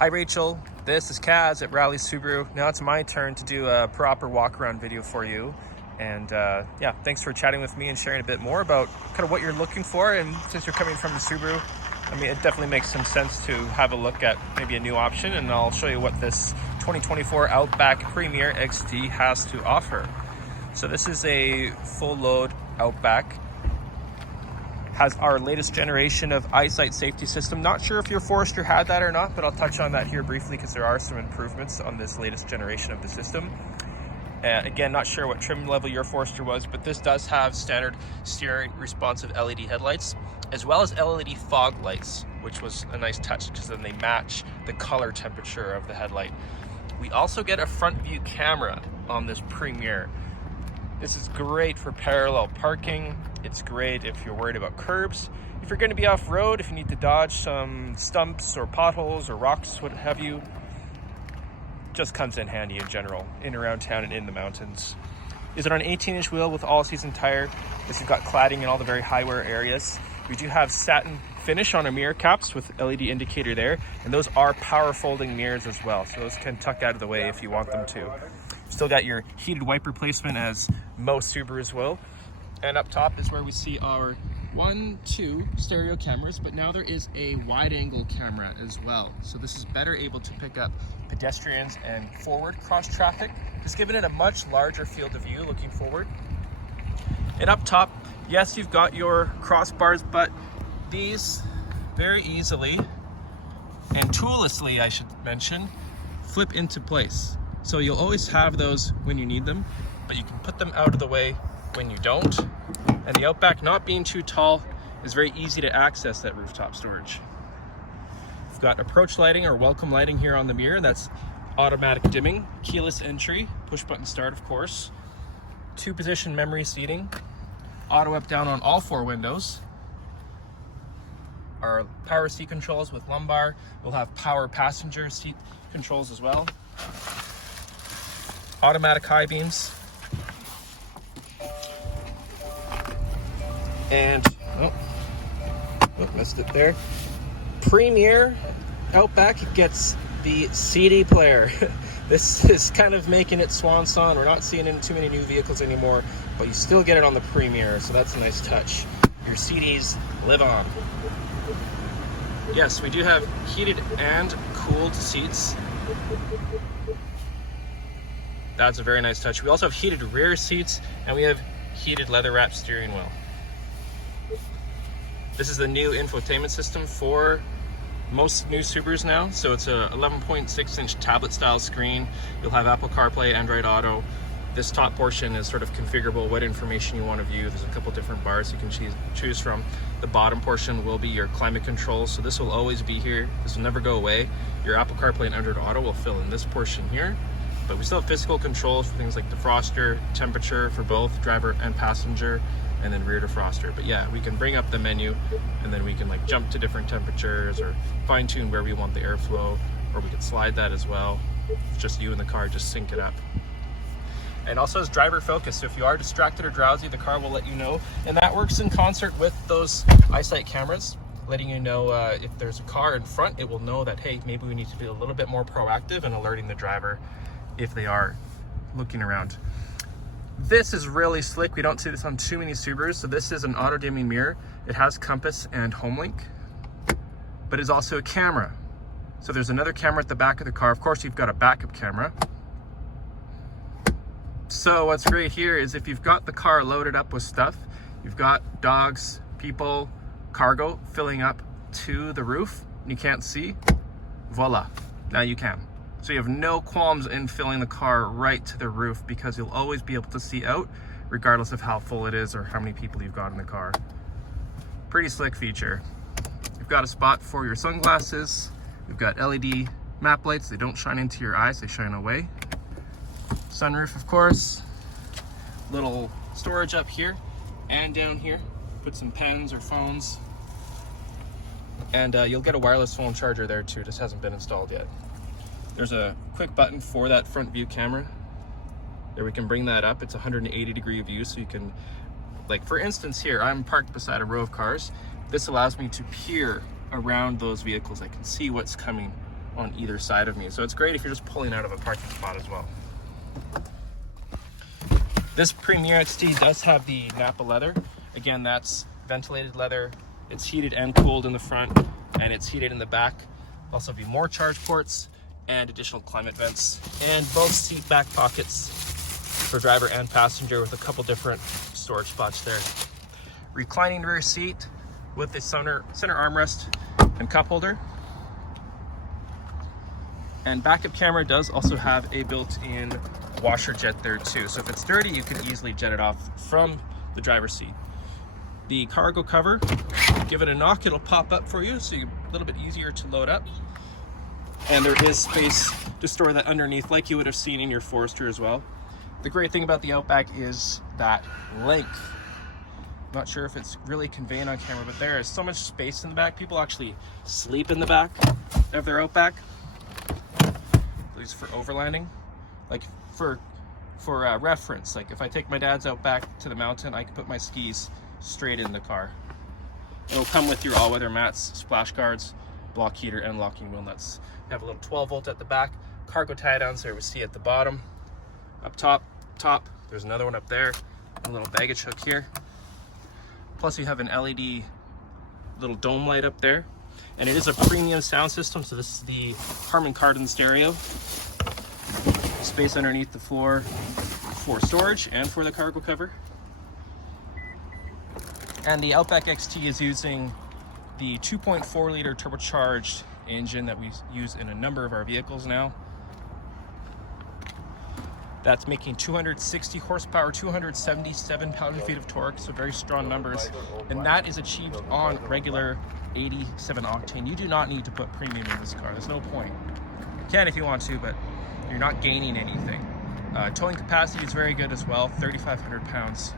Hi Rachel, this is Kaz at Rally Subaru. Now it's my turn to do a proper walk around video for you. And yeah, thanks for chatting with me and sharing a bit more about kind of what you're looking for. And since you're coming from the Subaru, I mean, it definitely makes some sense to have a look at maybe a new option, and I'll show you what this 2024 Outback Premier XT has to offer. So this is a full load Outback. Has our latest generation of eyesight safety system. Not sure if your Forester had that or not, but I'll touch on that here briefly because there are some improvements on this latest generation of the system. Again, not sure what trim level your Forester was, but this does have standard steering responsive LED headlights, as well as LED fog lights, which was a nice touch because then they match the color temperature of the headlight. We also get a front view camera on this Premier. This is great for parallel parking. It's great if you're worried about curbs. If you're going to be off-road, if you need to dodge some stumps or potholes or rocks, what have you, just comes in handy in general, in and around town and in the mountains. Is it on an 18-inch wheel with all-season tire? This has got cladding in all the very high-wear areas. We do have satin finish on our mirror caps with LED indicator there, and those are power folding mirrors as well, so those can tuck out of the way if you want them to. Still got your heated wiper placement as most Subarus will. And up top is where we see our 2 stereo cameras, but now there is a wide angle camera as well. So this is better able to pick up pedestrians and forward cross traffic, just giving it a much larger field of view looking forward. And up top, yes, you've got your crossbars, but these very easily and toollessly, I should mention, flip into place. So you'll always have those when you need them, but you can put them out of the way when you don't. And the Outback, not being too tall, is very easy to access that rooftop storage. We've got approach lighting or welcome lighting here on the mirror. That's automatic dimming, keyless entry, push button start, of course, 2-position memory seating, auto up down on all 4 windows. Our power seat controls with lumbar. We'll have power passenger seat controls as well. Automatic high beams. And, missed it there. Premier Outback gets the CD player. This is kind of making it swan song. We're not seeing it in too many new vehicles anymore, but you still get it on the Premier, so that's a nice touch. Your CDs live on. Yes, we do have heated and cooled seats. That's a very nice touch. We also have heated rear seats, and we have heated leather-wrapped steering wheel. This is the new infotainment system for most new Subarus now. So it's a 11.6-inch tablet-style screen. You'll have Apple CarPlay, Android Auto. This top portion is sort of configurable, what information you want to view. There's a couple different bars you can choose from. The bottom portion will be your climate controls, so this will always be here. This will never go away. Your Apple CarPlay and Android Auto will fill in this portion here. But we still have physical controls for things like defroster, temperature for both driver and passenger, and then rear defroster. But yeah, we can bring up the menu and then we can like jump to different temperatures or fine tune where we want the airflow, or we can slide that as well. It's just you in the car, just sync it up. And also has driver focus, so if you are distracted or drowsy, the car will let you know. And that works in concert with those eyesight cameras, letting you know if there's a car in front, it will know that, hey, maybe we need to be a little bit more proactive and alerting the driver if they are looking around. This is really slick. We don't see this on too many Subarus. So this is an auto dimming mirror. It has compass and home link, but it's also a camera. So there's another camera at the back of the car. Of course, you've got a backup camera. So what's great here is if you've got the car loaded up with stuff, you've got dogs, people, cargo filling up to the roof, and you can't see, voila, now you can. So you have no qualms in filling the car right to the roof because you'll always be able to see out regardless of how full it is or how many people you've got in the car. Pretty slick feature. You've got a spot for your sunglasses. You've got LED map lights. They don't shine into your eyes, they shine away. Sunroof, of course. Little storage up here and down here. Put some pens or phones. And you'll get a wireless phone charger there too, just hasn't been installed yet. There's a quick button for that front view camera. There we can bring that up. It's 180-degree view, so you can, like for instance here, I'm parked beside a row of cars. This allows me to peer around those vehicles. I can see what's coming on either side of me. So it's great if you're just pulling out of a parking spot as well. This Premier XT does have the Napa leather. Again, that's ventilated leather. It's heated and cooled in the front, and it's heated in the back. Also be more charge ports and additional climate vents, and both seat back pockets for driver and passenger with a couple different storage spots there. Reclining rear seat with the center armrest and cup holder. And backup camera does also have a built-in washer jet there too. So if it's dirty, you can easily jet it off from the driver's seat. The cargo cover, give it a knock, it'll pop up for you, so a little bit easier to load up. And there is space to store that underneath, like you would have seen in your Forester as well. The great thing about the Outback is that length. Not sure if it's really conveying on camera, but there is so much space in the back. People actually sleep in the back of their Outback, at least for overlanding. Like for reference, like if I take my dad's Outback to the mountain, I can put my skis straight in the car. It'll come with your all-weather mats, splash guards, block heater, and locking wheel nuts. You have a little 12 volt at the back, cargo tie downs there we see at the bottom. Up top, there's another one up there, a little baggage hook here. Plus you have an LED little dome light up there. And it is a premium sound system, so this is the Harman Kardon stereo. Space underneath the floor for storage and for the cargo cover. And the Outback XT is using the 2.4 liter turbocharged engine that we use in a number of our vehicles now. That's making 260 horsepower, 277 pound-feet of torque, so very strong numbers. And that is achieved on regular 87 octane. You do not need to put premium in this car. There's no point. You can if you want to, but you're not gaining anything. Towing capacity is very good as well, 3,500 pounds.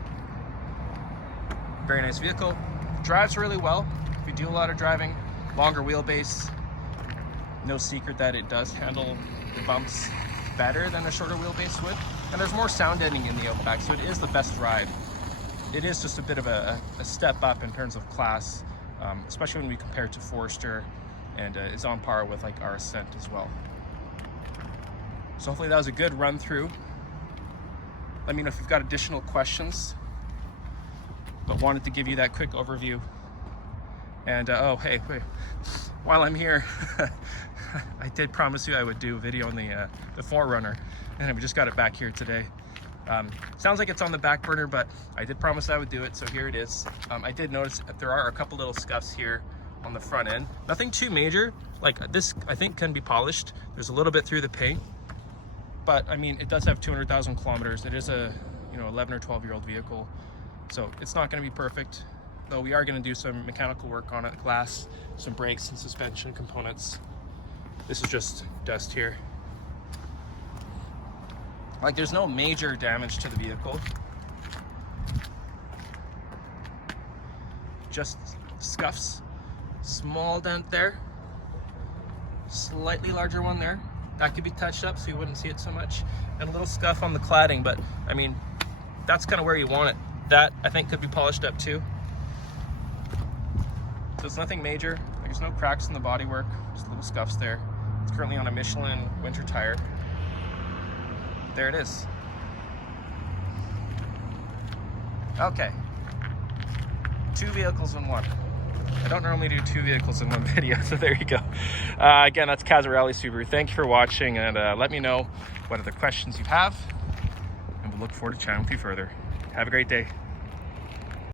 Very nice vehicle. Drives really well. If you do a lot of driving, longer wheelbase, no secret that it does handle the bumps better than a shorter wheelbase would. And there's more sound deadening in the Outback, so it is the best ride. It is just a bit of a step up in terms of class, especially when we compare it to Forester, and is on par with like our Ascent as well. So hopefully that was a good run through. Let me know if you've got additional questions, but wanted to give you that quick overview. And oh, hey, wait, while I'm here, I did promise you I would do a video on the 4Runner, and we just got it back here today. Sounds like it's on the back burner, but I did promise I would do it, so here it is. I did notice that there are a couple little scuffs here on the front end. Nothing too major. Like this, I think can be polished. There's a little bit through the paint, but I mean, it does have 200,000 kilometers. It is a 11 or 12-year-old vehicle, so it's not going to be perfect. Though we are going to do some mechanical work on it, glass, some brakes and suspension components. This is just dust here. Like there's no major damage to the vehicle. Just scuffs. Small dent there. Slightly larger one there. That could be touched up so you wouldn't see it so much. And a little scuff on the cladding, but I mean, that's kind of where you want it. That I think could be polished up too. So it's nothing major. There's no cracks in the bodywork, just little scuffs there. It's currently on a Michelin winter tire. There it is. Okay. 2 vehicles in one. I don't normally do 2 vehicles in one video, so there you go. Again, that's Kaz at Rally Subaru. Thank you for watching, and let me know what other questions you have, and we'll look forward to chatting with you further. Have a great day.